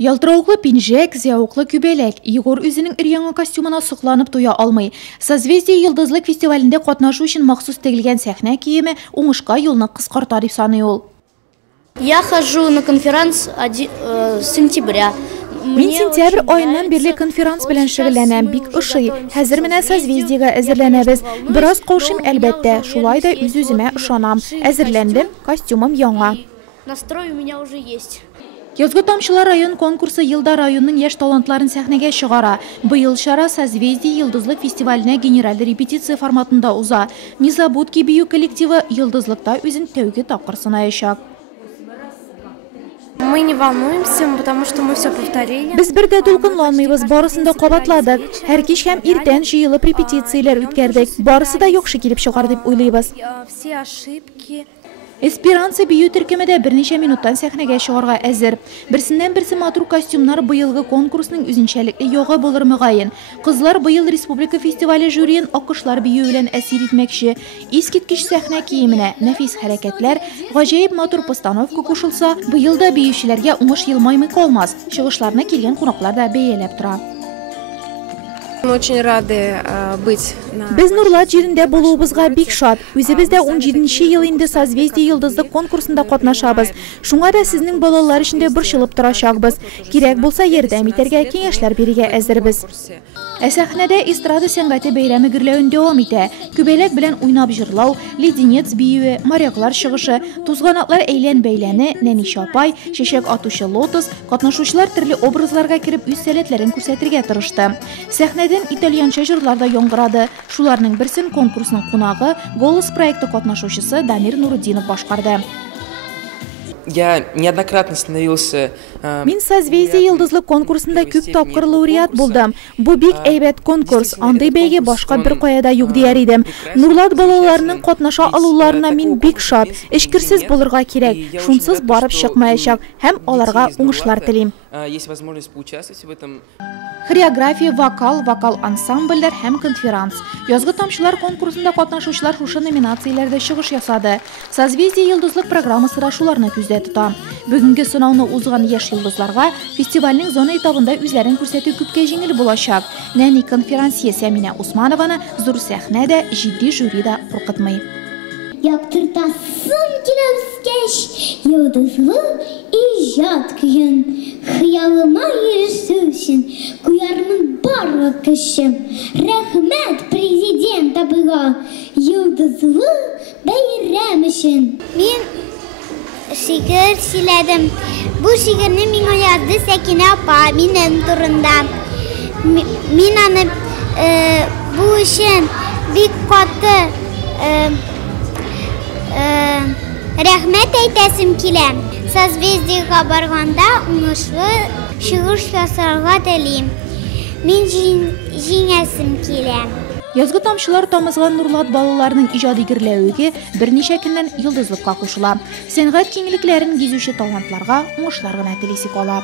Ялтырауклы пинжек, зяуклы күбелек. Егор үзінің ир-яңа костюмына сұқланып туя алмай. Созвездие йылдызлык фестивалінде катнашу үшін махсус тегілген сәхнә киеме уңышқа юлны кыскарта дип саный ул. Я хожу на конференц с сентября. Мин сентябрь айынан бирле конференц белән шөгыльләнәм, бик ошый. Хәзер менә созвездиегә әзерләнәбез. Бераз каушым әлбәттә, шулай да үз-үземә ышанам. Әзерләндем, костюмым яңа. Настрой у меня уже есть. Язгы тамчылар район конкурсы елда районның яшь талантларын сәхнәгә чыгара. Быел шара созвездие йылдызлык фестиваленә генераль репетиция форматында уза. Незабудки бию коллективы йылдызлыкта үзен тәүге тапкыр сынаячак. Мы не волнуемся, потому что мы все повторили. Без бер дә дулкынланмыйбыз, барысын да кабатладык. Һәр кич һәм иртән җыелып репетицияләр үткәрдек. Барысы да яхшы килеп чыгар дип уйлыйбыз. Все ошибки. Эсперанца бию төркемедә берничә минуттан сәхнәгә чыгарга әзер. Берсеннән-берсе матур костюмнар быелгы конкурсның үзенчәлекле ягы булыр мөгаен. Кызлар быел республика фестивале жюриен аккышлар бию белән әсир итмәкче. Искиткеч сәхнә киеменә нәфис хәрәкәтләр, гаҗәеп матур постановка кушылса, быел да биючеләргә уңыш елмаймый калмас. Чыгышларына килгән кунаклар да бәяләп тора. Мы очень рады быть. Без Нурлат җирендә булуыбызга бик шат. Үзебез дә 17нче ел инде созвездие йылдызлык конкурсында катнашабыз. Шуңа да сезнең балалар өчен борчылып торачакбыз. Кирәк булса ярдәм итәргә, киңәшләр бирергә әзербез. Сәхнәдә эстрада сәнгате бәйрәме гөрләвен дәвам итә. Күбәләк белән уйнап җырлау, леденец биюе, моряклар чыгышы, тузганаклар әйлән-бәйләне, нәни чапай, чәчәк атучы лотос, катнашучылар төрле образларга кирип үз сәләтләрен күрсәтергә тырышты. Сәхнәдән итальянча җырлар да яңгырады. Шуларның берсен конкурсның кунагы, голос проекты катнашучысы Дамир Нуруддинов башкарды. Я неоднократно становился... Мин созвездие йылдызлык конкурсында күп тапкыр лауреат булдым. Бу бик әйбәт конкурс. Андый бәйге башка бер каяда юк дияр идем. Нурлат балаларының катнаша алуларына мин бик шат. Эшкерсез булырга кирәк. Шунсыз барып чыкмаячак һәм аларга уңышлар телим. Есть возможность поучаствовать в этом. Хореография, вокал ансамбльләр һәм конферанс. Язгы тамчылар конкурсында катнашучылар шушы номинацияләрдә чыгыш ясады. Созвездие йылдызлык программасы да шуларны күздә тота. Бүгенге сынауны узган яшь йылдызларга фестивальнең зона этабында үзләрен күрсәтү күпкә җиңел булачак. Нәни конферансье Сәминә Усманованы зур сәхнәдә җитди жюри да куркытмый. Яктыртасым килә үскәч, йылдызлы иҗат көен, хыялыма ирешү өчен куярмын барлык көчем. Рәхмәт президент абыйга йылдызлы бәйрәм өчен. Мин шигырь сөйләдем. Бу шигырьне миңа язды Сәкинә апа минем турында. Мин аны бу өчен бик каты рәхмәт әйтәсем килә. Созвездиегә барганда уңышлы чыгыш ясарга телим. Мин җиңәсем килә. Язгы тамчылар тамызган Нурлат балаларының иҗади гөрләвеге берничә көннән йылдызлыкка кушыла. Сәнгать киңлекләрен гизүче талантларга уңышлар гына телисе кала.